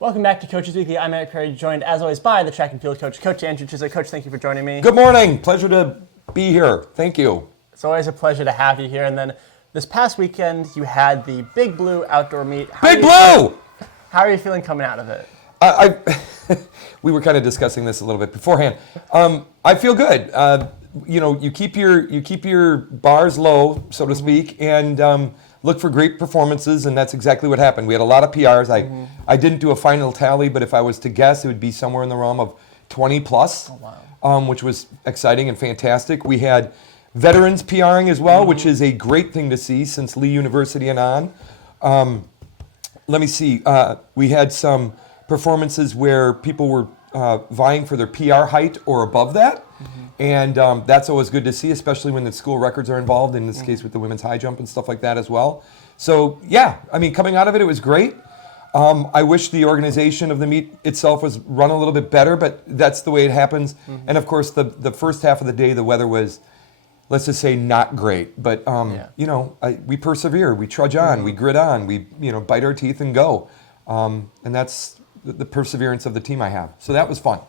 Welcome back to Coaches Weekly. I'm Eric Perry, joined as always by the track and field coach, Coach Andrew Chisholm. Coach, thank you for joining me. Good morning. Pleasure to be here. Thank you. It's always a pleasure to have you here. And then this past weekend, you had the Big Blue outdoor meet. Big Blue! How are you feeling coming out of it? We were kind of discussing this a little bit beforehand. I feel good. You keep your bars low, so to speak, and look for great performances, and that's exactly what happened. We had a lot of PRs. I didn't do a final tally, but if I was to guess, it would be somewhere in the realm of 20 plus, which was exciting and fantastic. We had veterans PRing as well, which is a great thing to see since Lee University and on. Let me see. We had some performances where people were vying for their PR height or above that. And that's always good to see, especially when the school records are involved, in this case with the women's high jump and stuff like that as well. So, yeah, I mean, coming out of it, it was great. I wish the organization of the meet itself was run a little bit better, but that's the way it happens. And, of course, the first half of the day, the weather was, let's just say, not great. But, we persevere. We trudge on. We grit on. We, bite our teeth and go. And that's the perseverance of the team I have. So that was fun,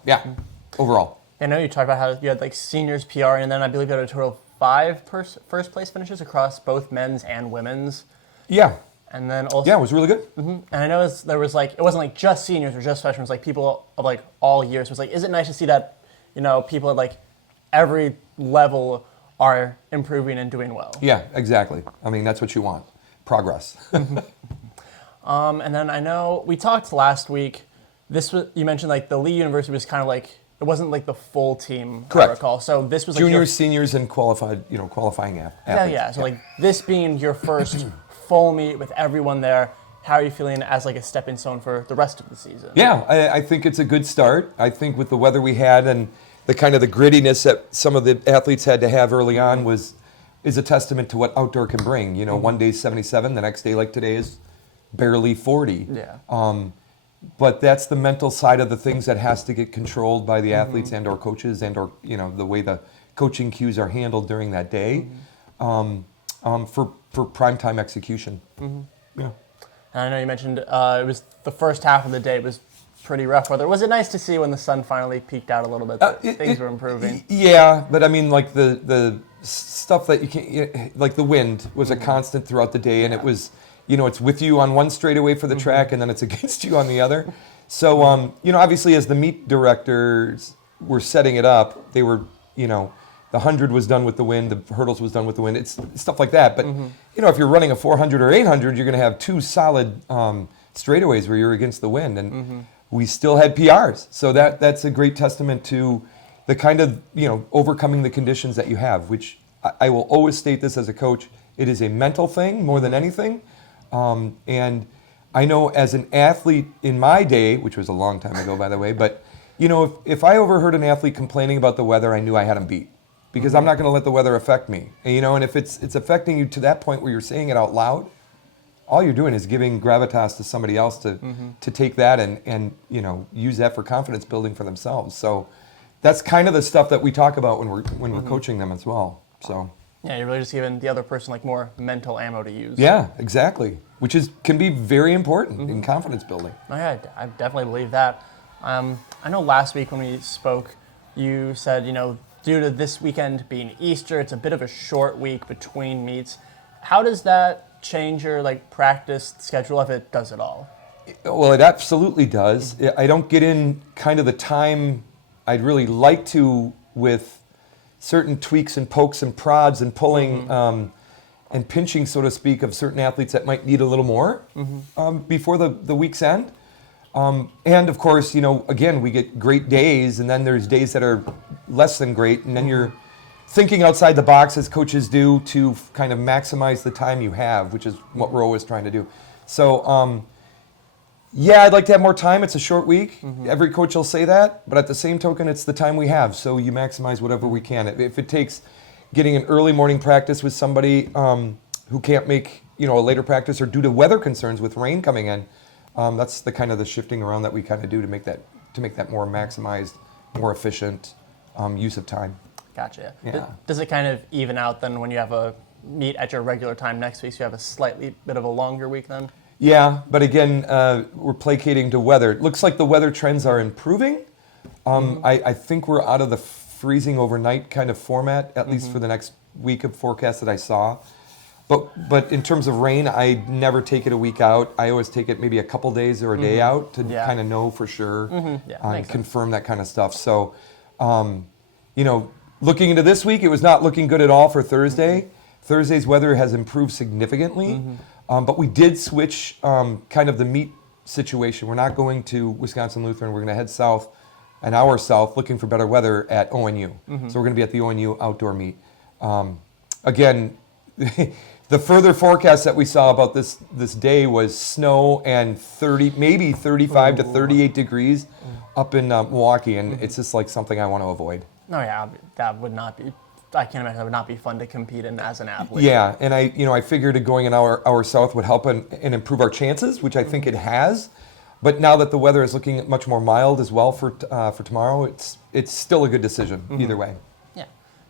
overall. I know you talked about how you had like seniors PR, and then I believe you had a total of 5 first place finishes across both men's and women's. Yeah. And then also, yeah, it was really good. And I know there was like, it wasn't like just seniors or just freshmen, it was like people of like all years. So it was like, is it nice to see that, people at like every level are improving and doing well? Yeah, exactly. I mean, that's what you want. Progress. And then I know we talked last week, you mentioned like the Lee University was kind of like, it wasn't like the full team, correct. I recall. So this was like juniors, seniors, and qualifying athletes. Yeah. So like this being your first full meet with everyone there, how are you feeling as like a stepping stone for the rest of the season? Yeah, I think it's a good start. I think with the weather we had and the kind of the grittiness that some of the athletes had to have early on is a testament to what outdoor can bring. One day is 77, the next day like today is barely 40. Yeah. But that's the mental side of the things that has to get controlled by the athletes and or coaches and or the way the coaching cues are handled during that day for primetime execution. Yeah. And I know you mentioned it was the first half of the day was pretty rough weather. Was it nice to see when the sun finally peaked out a little bit that things were improving? Yeah, but I mean like the stuff that you can't, like the wind was a constant throughout the day, and it was. It's with you on one straightaway for the track, and then it's against you on the other. So, obviously as the meet directors were setting it up, they were, the 100 was done with the wind, the hurdles was done with the wind. It's stuff like that. But, if you're running a 400 or 800, you're going to have 2 solid straightaways where you're against the wind. And we still had PRs. So that's a great testament to the kind of, overcoming the conditions that you have, which I will always state this as a coach. It is a mental thing more than anything. And I know as an athlete in my day, which was a long time ago, by the way, but, if I overheard an athlete complaining about the weather, I knew I had him beat. Because I'm not going to let the weather affect me. And if it's affecting you to that point where you're saying it out loud, all you're doing is giving gravitas to somebody else to take that and use that for confidence building for themselves. So that's kind of the stuff that we talk about when we're coaching them as well. So. Yeah, you're really just giving the other person like more mental ammo to use. Yeah, exactly. Which can be very important in confidence building. Oh, yeah, I definitely believe that. I know last week when we spoke, you said, due to this weekend being Easter, it's a bit of a short week between meets. How does that change your practice schedule, if it does at all? Well, it absolutely does. I don't get in kind of the time I'd really like to with certain tweaks and pokes and prods and pulling and pinching, so to speak, of certain athletes that might need a little more before the week's end. And of course, again, we get great days, and then there's days that are less than great, and then you're thinking outside the box as coaches do to kind of maximize the time you have, which is what we're always trying to do. So, yeah, I'd like to have more time. It's a short week. Every coach will say that, but at the same token, it's the time we have. So you maximize whatever we can. If it takes getting an early morning practice with somebody who can't make a later practice or due to weather concerns with rain coming in, that's the kind of the shifting around that we kind of do to make that more maximized, more efficient use of time. Gotcha. Yeah. Does it kind of even out then when you have a meet at your regular time next week, so you have a slightly bit of a longer week then? Yeah, but again, we're placating to weather. It looks like the weather trends are improving. I think we're out of the freezing overnight kind of format, at least for the next week of forecast that I saw. But in terms of rain, I never take it a week out. I always take it maybe a couple days or a day out to kind of know for sure, and confirm that kind of stuff. So, looking into this week, it was not looking good at all for Thursday. Thursday's weather has improved significantly, but we did switch kind of the meet situation. We're not going to Wisconsin Lutheran. We're going to head south, an hour south, looking for better weather at ONU. So we're going to be at the ONU outdoor meet. Again, the further forecast that we saw about this day was snow and 30, maybe 35 to 38 degrees up in Milwaukee, and it's just like something I want to avoid. No, yeah, that would not be. I can't imagine that would not be fun to compete in as an athlete. Yeah, and I figured going an hour south would help and improve our chances, which I think it has. But now that the weather is looking much more mild as well for tomorrow, it's still a good decision either way. Yeah,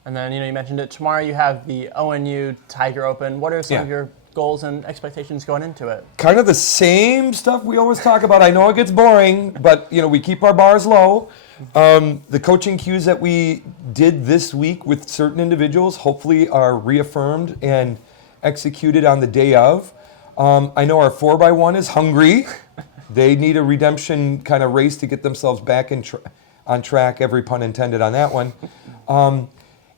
and then you mentioned it tomorrow. You have the ONU Tiger Open. What are some of your goals and expectations going into it? Kind of the same stuff we always talk about. I know it gets boring, but we keep our bars low. The coaching cues that we did this week with certain individuals hopefully are reaffirmed and executed on the day of. I know our 4x1 is hungry. They need a redemption kind of race to get themselves back on track, every pun intended on that one.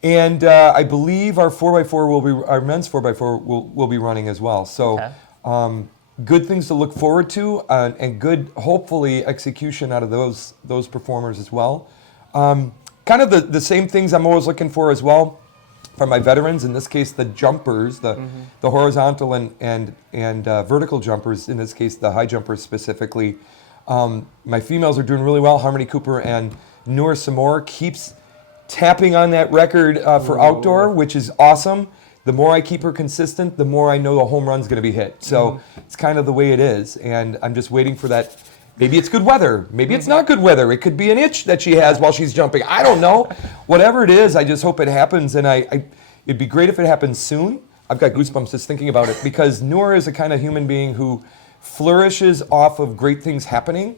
And I believe our 4x4 our men's 4x4 will be running as well. So good things to look forward to, and good, hopefully, execution out of those performers as well. Kind of the same things I'm always looking for as well from my veterans. In this case, the jumpers, the horizontal and vertical jumpers. In this case, the high jumpers specifically. My females are doing really well. Harmony Cooper and Noor Samor keeps tapping on that record for outdoor, which is awesome. The more I keep her consistent, the more I know the home run's going to be hit. So it's kind of the way it is, and I'm just waiting for that. Maybe it's good weather. Maybe it's not good weather. It could be an itch that she has while she's jumping. I don't know. Whatever it is, I just hope it happens, and it'd be great if it happens soon. I've got goosebumps just thinking about it, because Noor is a kind of human being who flourishes off of great things happening.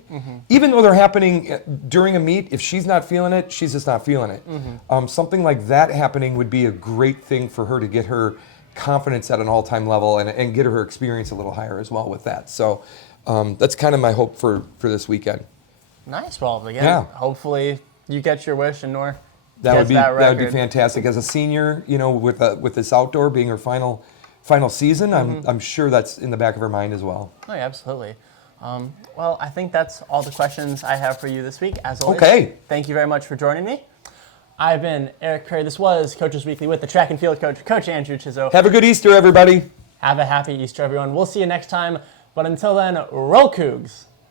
Even though they're happening during a meet, if she's not feeling it, she's just not feeling it. Something like that happening would be a great thing for her to get her confidence at an all-time level and get her experience a little higher as well with that. So that's kind of my hope for this weekend. Nice. Well, again, hopefully you get your wish and Noor that gets that record. That would be fantastic. As a senior, with this outdoor being her final season, I'm sure that's in the back of her mind as well. Oh, yeah, absolutely. Well, I think that's all the questions I have for you this week. As always, thank you very much for joining me. I've been Eric Perry. This was Coaches Weekly with the track and field coach, Coach Andrew Chizzo. Have a good Easter, everybody. Have a happy Easter, everyone. We'll see you next time. But until then, roll Cougs.